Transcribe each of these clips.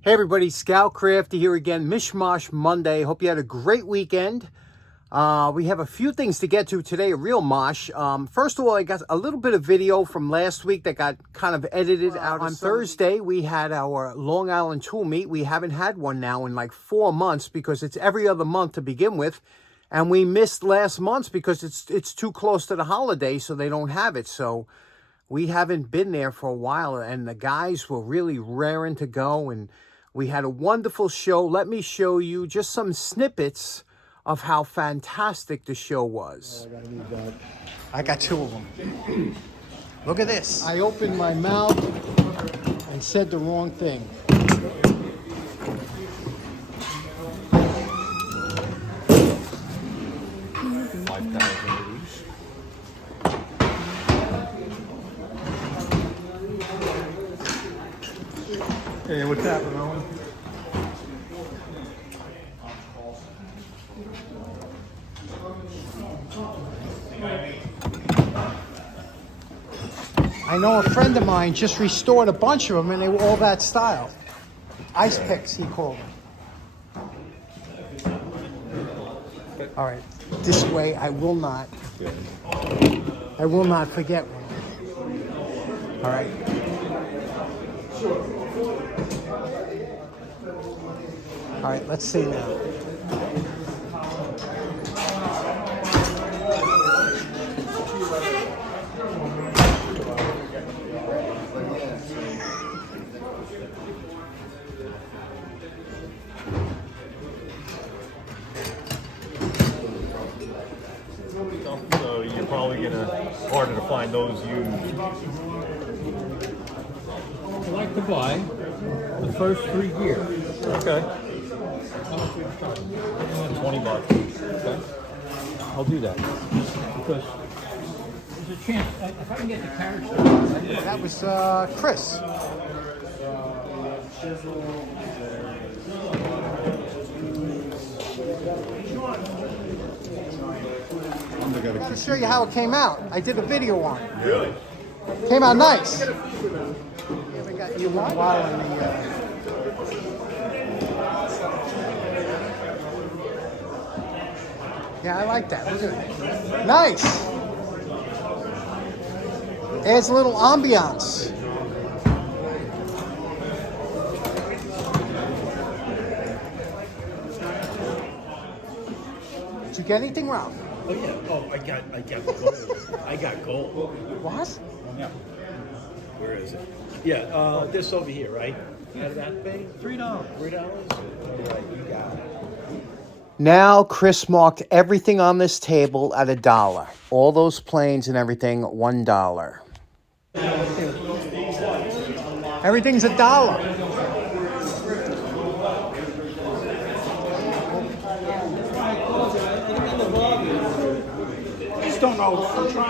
Hey everybody, Scout Crafty here again, Mishmash Monday. Hope you had a great weekend. We have a few things to get to today, a real mosh. First of all, I got a little bit of video from last week that got kind of edited out. On Thursday, we had our Long Island tool meet. We haven't had one now in like 4 months because it's every other month to begin with. And we missed last month's because it's too close to the holiday, so they don't have it. So we haven't been there for a while, and the guys were really raring to go, and we had a wonderful show. Let me show you just some snippets of how fantastic the show was. I gotta need that. I got 2 of them. Look at this. I opened my mouth and said the wrong thing. 5,000 of these. Hey, what's happening, Owen? I know a friend of mine just restored a bunch of them and they were all that style. Ice picks, he called them. All right, this way I will not forget one. All right. All right, let's see now. So you're probably harder to find those used. I like to buy the first 3 years. Okay. How much would you charge? $20. Okay. I'll do that. Because there's a chance, if I can get the carriage done. That was Chris. I'm going to show you how it came out. I did a video on it. Really? Came out nice. Yeah, we got you one while in the. Yeah, I like that. Look at it. Nice. Adds a little ambiance. Did you get anything, Ralph? Oh yeah. Oh, I got gold. I got gold. What? Yeah. Where is it? Yeah, this over here, right? Out of that thing? $3. $3? All right, you got it. Now, Chris marked everything on this table at $1. All those planes and everything, $1. Everything's $1.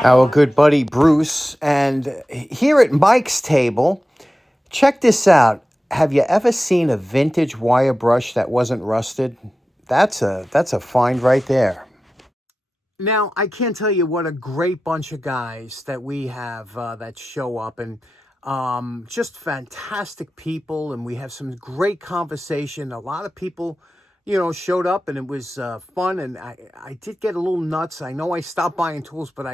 Our good buddy Bruce, and here at Mike's table, check this out. Have you ever seen a vintage wire brush that wasn't rusted? That's a find right there. Now, I can't tell you what a great bunch of guys that we have that show up, and just fantastic people, and we have some great conversation. A lot of people, showed up, and it was fun, and I did get a little nuts. I know I stopped buying tools, but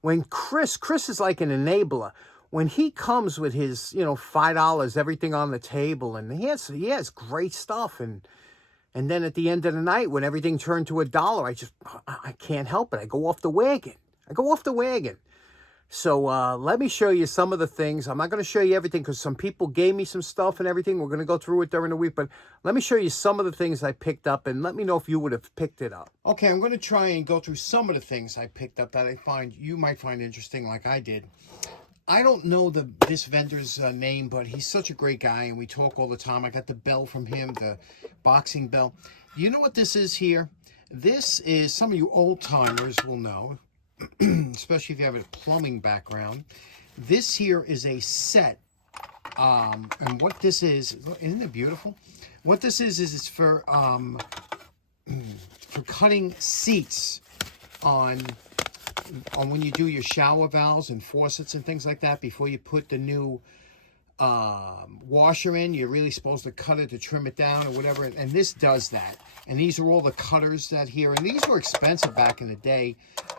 when Chris is like an enabler. When he comes with his, $5, everything on the table, and he has great stuff, and then at the end of the night, when everything turned to $1, I can't help it. I go off the wagon. So let me show you some of the things. I'm not going to show you everything because some people gave me some stuff and everything. We're going to go through it during the week. But let me show you some of the things I picked up, and let me know if you would have picked it up. Okay, I'm going to try and go through some of the things I picked up that you might find interesting like I did. I don't know this vendor's name, but he's such a great guy, and we talk all the time. I got the bell from him, the boxing bell. You know what this is here? This is, some of you old-timers will know, especially if you have a plumbing background. This here is a set, and what this is, isn't it beautiful? What this is it's for cutting seats on when you do your shower valves and faucets and things like that, before you put the new washer in. You're really supposed to cut it to trim it down or whatever, and this does that. And these are all the cutters that here, and these were expensive back in the day,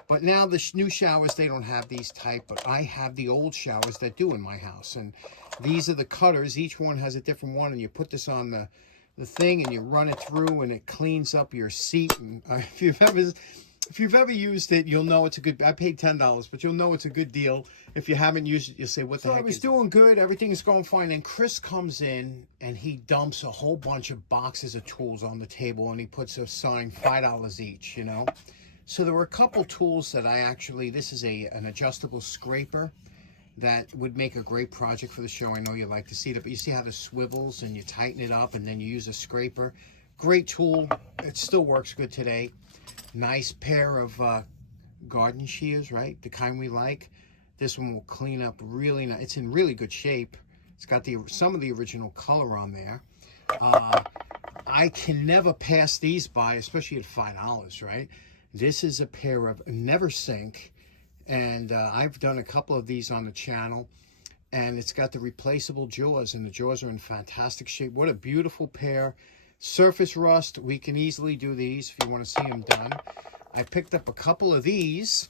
but now the new showers, they don't have these type, but I have the old showers that do in my house, and these are the cutters. Each one has a different one, and you put this on the thing and you run it through, and it cleans up your seat. And if you've ever used it, you'll know it's a good. I paid $10, but you'll know it's a good deal. If you haven't used it, you'll say, "What the heck?" So I was doing good. Everything is going fine. And Chris comes in and he dumps a whole bunch of boxes of tools on the table, and he puts a sign, $5 each. You know. So there were a couple tools that I actually. This is an adjustable scraper that would make a great project for the show. I know you like to see it, but you see how it swivels and you tighten it up, and then you use a scraper. Great tool. It still works good today. Nice pair of garden shears, right? The kind we like. This one will clean up really nice. It's in really good shape. It's got some of the original color on there. I can never pass these by, especially at $5, right? This is a pair of Never Sink, and I've done a couple of these on the channel, and it's got the replaceable jaws, and the jaws are in fantastic shape. What a beautiful pair. Surface rust, we can easily do these if you want to see them done. I picked up a couple of these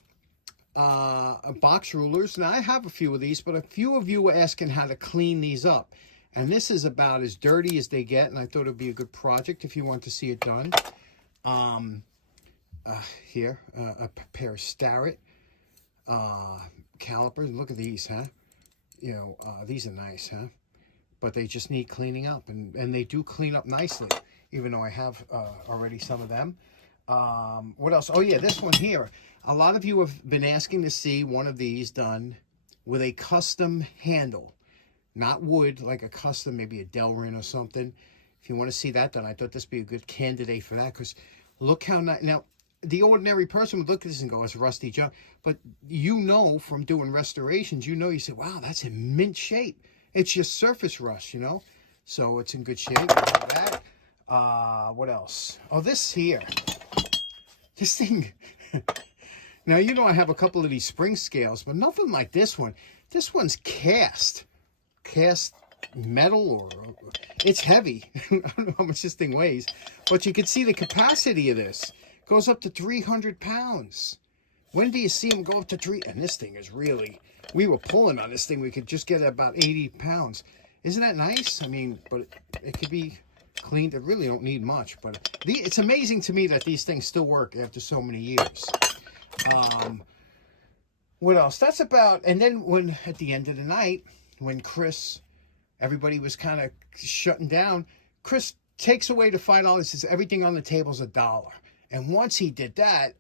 box rulers. Now I have a few of these, but a few of you were asking how to clean these up, and this is about as dirty as they get, and I thought it'd be a good project if you want to see it done. Here, a pair of Starrett calipers. Look at these, huh? You know, these are nice, huh? But they just need cleaning up, and they do clean up nicely, even though I have already some of them. What else? Oh yeah, this one here. A lot of you have been asking to see one of these done with a custom handle, not wood, like a custom, maybe a Delrin or something. If you want to see that done, I thought this would be a good candidate for that, because look how nice. Now, the ordinary person would look at this and go, it's rusty junk, but you know from doing restorations, you say, wow, that's in mint shape. It's just surface rust, you know? So it's in good shape. Like that. What else? Oh, this here. This thing. Now, you know I have a couple of these spring scales, but nothing like this one. This one's cast. Cast metal, or it's heavy. I don't know how much this thing weighs, but you can see the capacity of this. It goes up to 300 pounds. When do you see them go up to 3? And this thing is really... We were pulling on this thing. We could just get about 80 pounds. Isn't that nice? I mean, but it could be cleaned. It really don't need much. But it's amazing to me that these things still work after so many years. What else? That's about... And then when, at the end of the night, when Chris, everybody was kind of shutting down, Chris takes away the $5, says everything on the table's $1. And once he did that,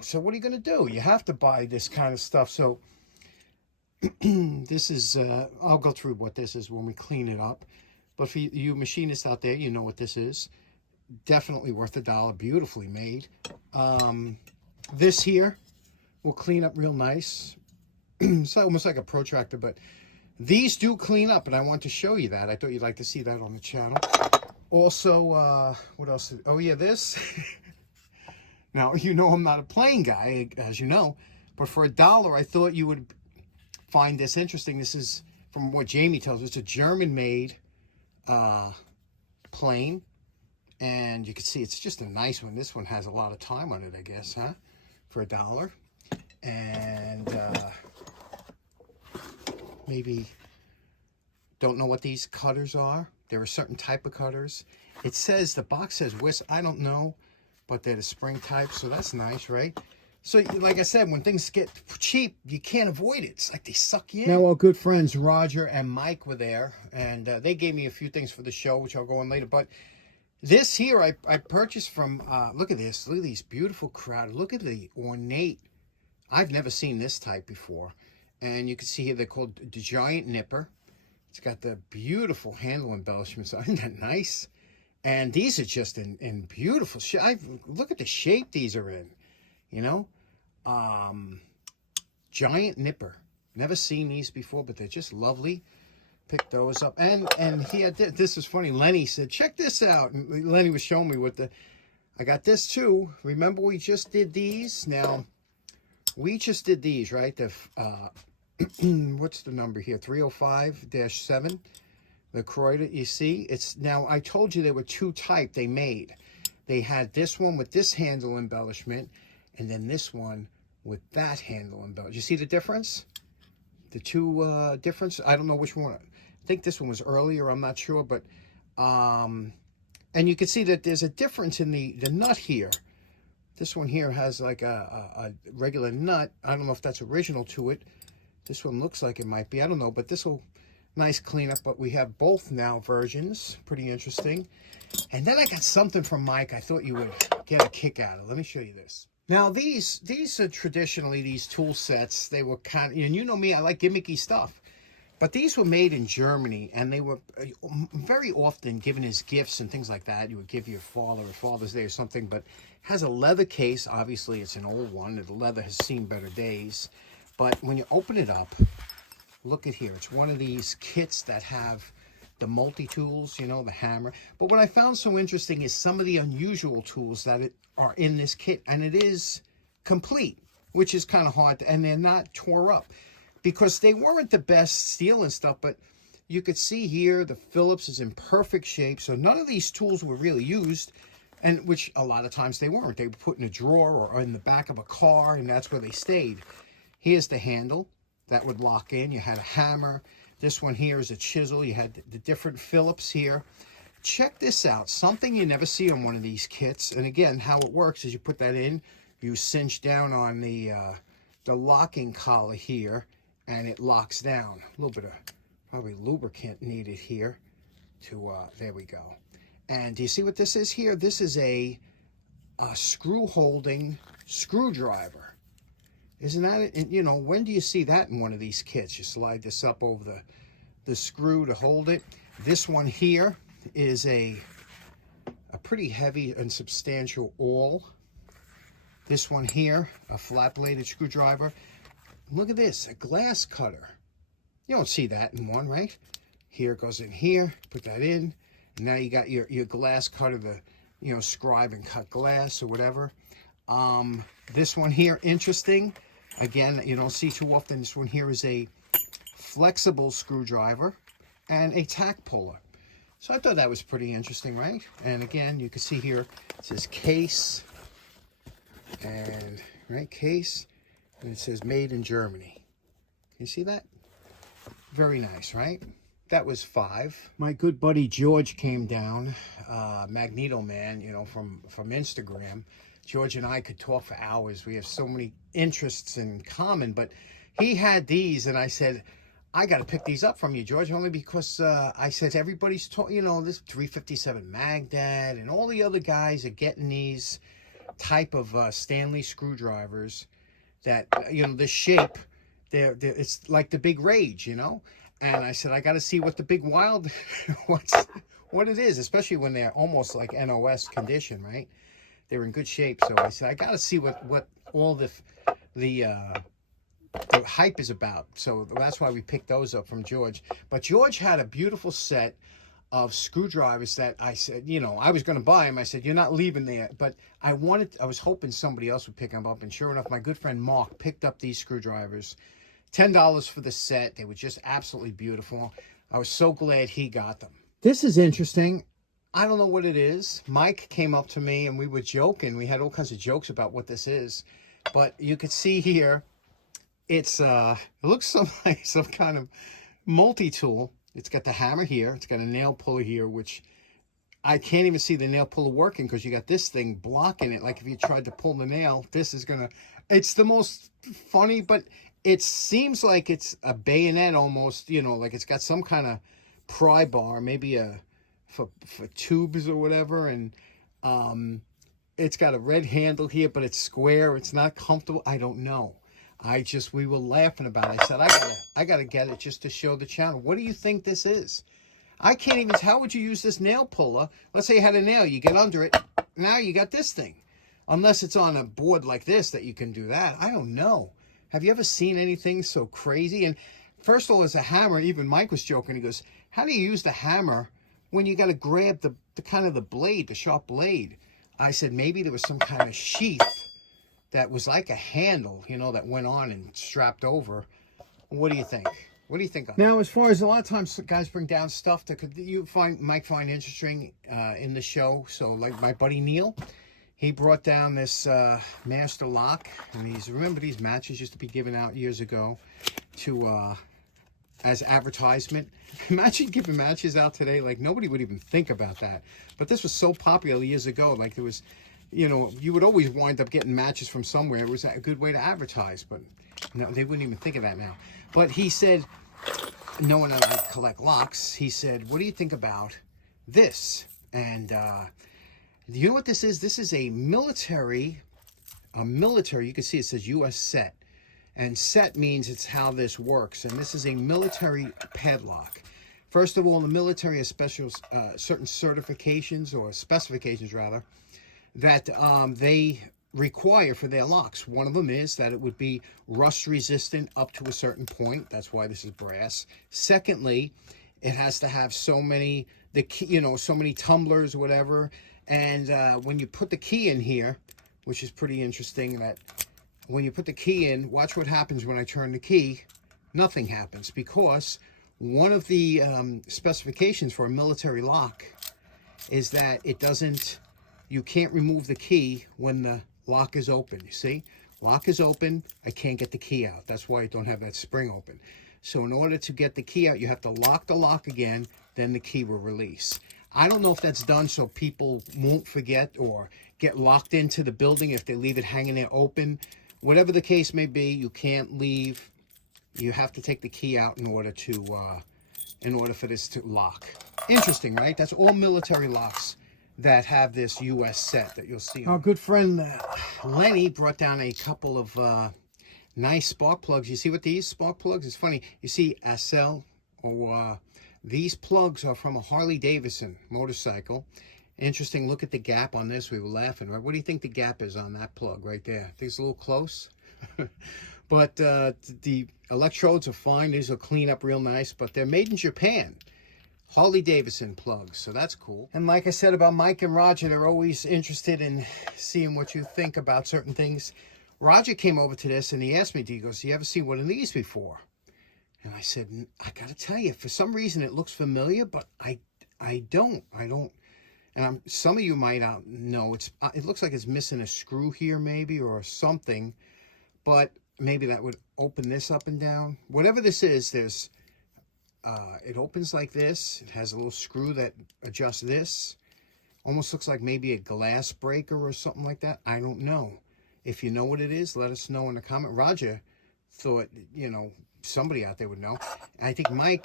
so what are you going to do? You have to buy this kind of stuff. So... this is, I'll go through what this is when we clean it up. But for you machinists out there, you know what this is. Definitely worth $1, beautifully made. This here will clean up real nice. It's almost like a protractor, but these do clean up, and I want to show you that. I thought you'd like to see that on the channel. Also, what else? Oh yeah, this. Now, you know I'm not a plain guy, as you know, but for $1, I thought you would find this interesting. This is, from what Jamie tells us, it's a German-made plane, and you can see it's just a nice one. This one has a lot of time on it, I guess, huh? For $1. And maybe don't know what these cutters are. They're a certain type of cutters. It says, the box says whisk. I don't know, but they're the spring type, so that's nice, right? So, like I said, when things get cheap, you can't avoid it. It's like they suck you in. Now, our good friends Roger and Mike were there, and they gave me a few things for the show, which I'll go on later. But this here, I purchased from, look at this. Look at these beautiful crowd. Look at the ornate. I've never seen this type before. And you can see here, they're called the Giant Nipper. It's got the beautiful handle embellishments. Isn't that nice? And these are just in beautiful shape. Look at the shape these are in, you know? Giant Nipper. Never seen these before, but they're just lovely. Picked those up. And he had this is funny. Lenny said, check this out. And Lenny was showing me I got this too. Remember we just did these? Now, we just did these, right? what's the number here? 305-7. The Croydon, you see, it's now. I told you there were two type they made. They had this one with this handle embellishment, and then this one with that handle embellishment. You see the difference? The two difference. I don't know which one. I think this one was earlier. I'm not sure, but and you can see that there's a difference in the nut here. This one here has like a regular nut. I don't know if that's original to it. This one looks like it might be. I don't know, but this will. Nice cleanup, but we have both now versions. Pretty interesting. And then I got something from Mike I thought you would get a kick out of. Let me show you this. Now these are traditionally these tool sets. They were kind of, and you know me, I like gimmicky stuff. But these were made in Germany, and they were very often given as gifts and things like that. You would give your father or Father's Day or something, but it has a leather case. Obviously, it's an old one. The leather has seen better days. But when you open it up, look at here. It's one of these kits that have the multi-tools, you know, the hammer. But what I found so interesting is some of the unusual tools that are in this kit. And it is complete, which is kind of hard. And they're not tore up because they weren't the best steel and stuff. But you could see here the Phillips is in perfect shape. So none of these tools were really used. And which a lot of times they weren't. They were put in a drawer or in the back of a car. And that's where they stayed. Here's the handle. That would lock in. You had a hammer. This one here is a chisel. You had the different Phillips here. Check this out. Something you never see on one of these kits. And again, how it works is you put that in, you cinch down on the locking collar here, and it locks down. A little bit of probably lubricant needed here to, there we go. And do you see what this is here? This is a screw holding screwdriver. Isn't that it? And, you know, when do you see that in one of these kits? You slide this up over the screw to hold it. This one here is a pretty heavy and substantial awl. This one here, a flat-bladed screwdriver. Look at this, a glass cutter. You don't see that in one, right? Here it goes in here, put that in. And now you got your glass cutter to, you know, scribe and cut glass or whatever. This one here, interesting. Again, you don't see too often. This one here is a flexible screwdriver and a tack puller. So I thought that was pretty interesting, right? And again, you can see here, it says case, and right, case, and it says made in Germany. Can you see that? Very nice, right? That was 5. My good buddy George came down, Magneto Man, you know, from Instagram. George and I could talk for hours. We have so many interests in common, but he had these, and I said, I got to pick these up from you, George, only because I said everybody's talking, you know, this 357 Magdad and all the other guys are getting these type of Stanley screwdrivers that, you know, the shape, it's like the big rage, you know. And I said, I got to see what the big wild, what it is, especially when they're almost like NOS condition, right? They're in good shape. So I said, I got to see what all the hype is about. So that's why we picked those up from George. But George had a beautiful set of screwdrivers that I said, you know, I was going to buy them. I said, you're not leaving there. But I was hoping somebody else would pick them up. And sure enough, my good friend Mark picked up these screwdrivers. $10 for the set. They were just absolutely beautiful. I was so glad he got them. This is interesting. I don't know what it is. Mike came up to me and we were joking. We had all kinds of jokes about what this is. But you could see here, it looks like some kind of multi-tool. It's got the hammer here. It's got a nail puller here, which I can't even see the nail puller working because you got this thing blocking it. Like if you tried to pull the nail, this is going to... It's the most funny, but it seems like it's a bayonet almost, you know, like it's got some kind of pry bar, maybe for tubes or whatever, and it's got a red handle here, but it's square. It's not comfortable. I don't know. We were laughing about it. I said, I gotta get it just to show the channel. What do you think this is? I can't even, how would you use this nail puller? Let's say you had a nail, you get under it, now you got this thing. Unless it's on a board like this that you can do that. I don't know. Have you ever seen anything so crazy? And first of all, as a hammer, even Mike was joking. He goes, how do you use the hammer when you got to grab the kind of the blade, the sharp blade? I said, maybe there was some kind of sheath that was like a handle, you know, that went on and strapped over. What do you think? What do you think? Now, as far as a lot of times guys bring down stuff that you might find interesting in the show. So, like my buddy Neil, he brought down this master lock, and remember these matches used to be given out years ago to as advertisement. Imagine giving matches out today, like nobody would even think about that. But this was so popular years ago, like there was, you know, you would always wind up getting matches from somewhere. It was a good way to advertise, but no, they wouldn't even think of that now. But he said, knowing that I collect locks, he said, what do you think about this? And you know what this is? This is a military, you can see it says U.S. set. And set means it's how this works. And this is a military padlock. First of all, the military has special, certain certifications, or specifications rather, that they require for their locks. One of them is that it would be rust resistant up to a certain point. That's why this is brass. Secondly, it has to have so many, so many tumblers or whatever. And when you put the key in here, which is pretty interesting, that when you put the key in, watch what happens when I turn the key. Nothing happens, because one of the specifications for a military lock is that you can't remove the key when the lock is open. You see, lock is open, I can't get the key out. That's why I don't have that spring open. So in order to get the key out, you have to lock the lock again, then the key will release. I don't know if that's done so people won't forget or get locked into the building if they leave it hanging there open. Whatever the case may be, you can't leave. You have to take the key out in order for this to lock. Interesting, right? That's all military locks that have this U.S. set that you'll see. Our good friend Lenny brought down a couple of nice spark plugs. You see what these spark plugs? It's funny. You see Acel, or these plugs are from a Harley Davidson motorcycle. Interesting. Look at the gap on this. We were laughing, right? What do you think the gap is on that plug right there? I think it's a little close. But the electrodes are fine. These will clean up real nice. But they're made in Japan. Harley Davidson plugs. So that's cool. And like I said about Mike and Roger, they're always interested in seeing what you think about certain things. Roger came over to this and he asked me, he goes, you ever seen one of these before? And I said, I got to tell you, for some reason it looks familiar, but I don't. And some of you might know, it looks like it's missing a screw here maybe, or something, but maybe that would open this up and down. Whatever this is, it opens like this. It has a little screw that adjusts this. Almost looks like maybe a glass breaker or something like that. I don't know. If you know what it is, let us know in the comment. Roger thought, somebody out there would know. I think Mike...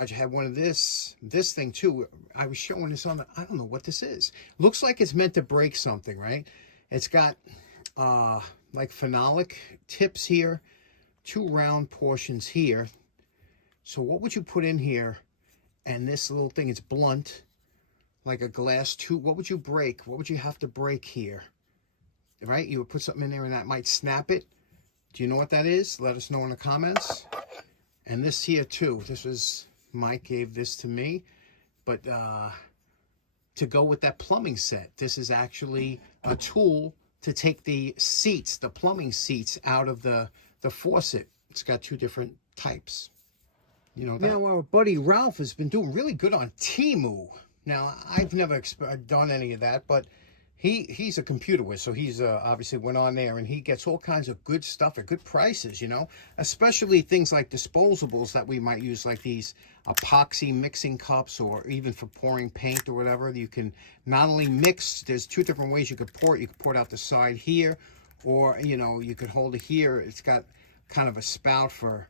I had one of this thing too. I was showing this on I don't know what this is. Looks like it's meant to break something, right? It's got like phenolic tips here, 2 round portions here. So what would you put in here? And this little thing, it's blunt, like a glass tube. What would you break? What would you have to break here? Right? You would put something in there and that might snap it. Do you know what that is? Let us know in the comments. And this here too. This was... Mike gave this to me, but to go with that plumbing set, this is actually a tool to take the seats, the plumbing seats, out of the faucet. It's got 2 different types. You know that. Now our buddy Ralph has been doing really good on Temu. Now I've never done any of that, but he's a computer whiz, so he's obviously went on there and he gets all kinds of good stuff at good prices, especially things like disposables that we might use, like these epoxy mixing cups, or even for pouring paint or whatever. You can not only mix, there's 2 different ways you could pour it. You could pour it out the side here, or you could hold it here. It's got kind of a spout for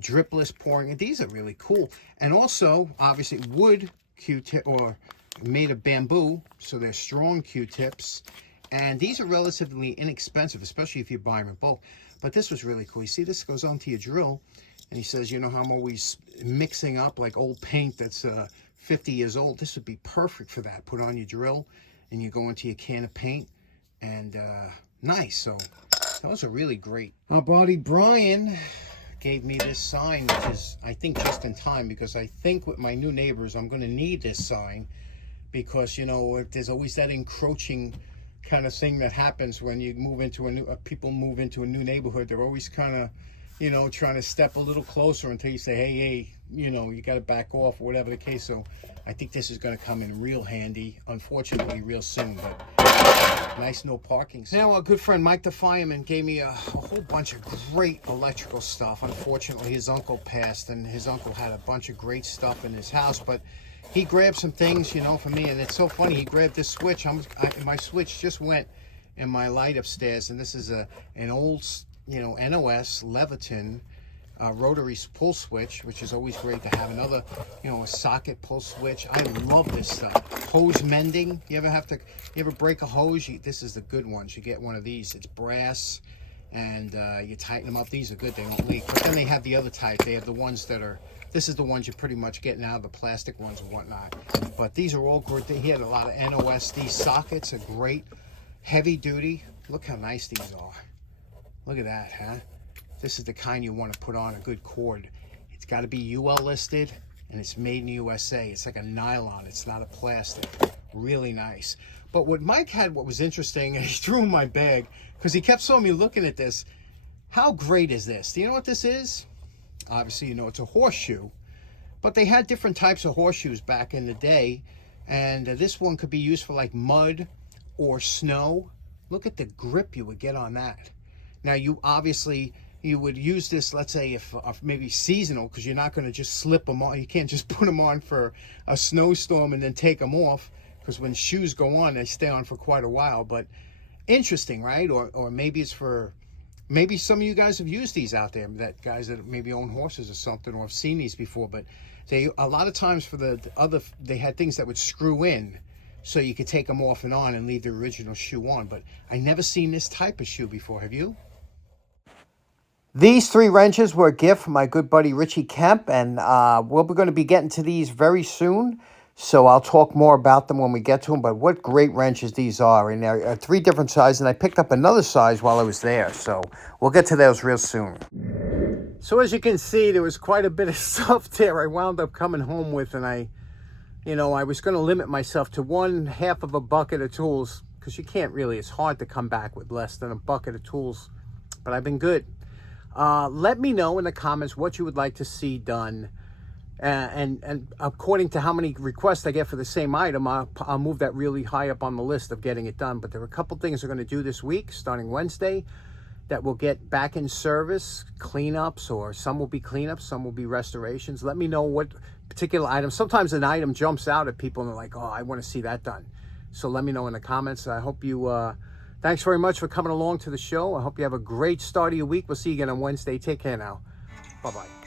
dripless pouring, and these are really cool. And also obviously wood Q-tip, or made of bamboo, so they're strong Q-tips, and these are relatively inexpensive, especially if you buy them in bulk. But this was really cool. You see, this goes onto your drill, and he says, how I'm always mixing up like old paint that's 50 years old. This would be perfect for that. Put on your drill and you go into your can of paint, and nice. So those are really great. Our buddy Brian gave me this sign, which is, I think, just in time, because I think with my new neighbors I'm going to need this sign, because there's always that encroaching kind of thing that happens when you move into people move into a new neighborhood. They're always kind of you know, trying to step a little closer until you say, hey, you know, you got to back off or whatever the case. So I think this is going to come in real handy, unfortunately real soon, but nice no parking. Now our good friend Mike the fireman gave me a whole bunch of great electrical stuff. Unfortunately his uncle passed, and his uncle had a bunch of great stuff in his house, but he grabbed some things, you know, for me. And it's so funny, he grabbed this switch. My switch just went in my light upstairs, and this is an old, you know, NOS Leviton rotary pull switch, which is always great to have. Another, you know, a socket pull switch. I love this stuff. Hose mending. You ever break a hose? This is the good ones. You get one of these. It's brass, and you tighten them up. These are good. They don't leak. But then they have the other type. They have the ones that are. This is the ones you're pretty much getting out of the plastic ones and whatnot. But these are all good. He had a lot of NOS. These sockets are great. Heavy duty. Look how nice these are. Look at that, huh? This is the kind you want to put on a good cord. It's got to be UL listed, and it's made in the USA. It's like a nylon. It's not a plastic. Really nice. But what Mike had, what was interesting, and he threw in my bag, because he kept saw me looking at this. How great is this? Do you know what this is? Obviously, you know it's a horseshoe. But they had different types of horseshoes back in the day, and this one could be used for like mud or snow. Look at the grip you would get on that. Now, you would use this, let's say, if maybe seasonal, because you're not going to just slip them on. You can't just put them on for a snowstorm and then take them off, because when shoes go on, they stay on for quite a while. But interesting, right? Or maybe it's for, maybe some of you guys have used these out there, that guys that maybe own horses or something, or have seen these before. But they, a lot of times for the other, they had things that would screw in, so you could take them off and on and leave the original shoe on. But I never seen this type of shoe before. Have you? These 3 wrenches were a gift from my good buddy Richie Kemp, and we're going to be getting to these very soon, so I'll talk more about them when we get to them. But what great wrenches these are, and there are 3 different sizes, and I picked up another size while I was there, so we'll get to those real soon. So as you can see, there was quite a bit of stuff there I wound up coming home with, and I was going to limit myself to 1/2 of a bucket of tools, because you can't really, it's hard to come back with less than a bucket of tools, but I've been good. Let me know in the comments what you would like to see done, and according to how many requests I get for the same item, I'll move that really high up on the list of getting it done. But there are a couple things we're going to do this week, starting Wednesday, that will get back in service, cleanups, or some will be cleanups, some will be restorations. Let me know what particular item. Sometimes an item jumps out at people and they're like, oh, I want to see that done. So let me know in the comments. I hope you... Thanks very much for coming along to the show. I hope you have a great start of your week. We'll see you again on Wednesday. Take care now. Bye-bye.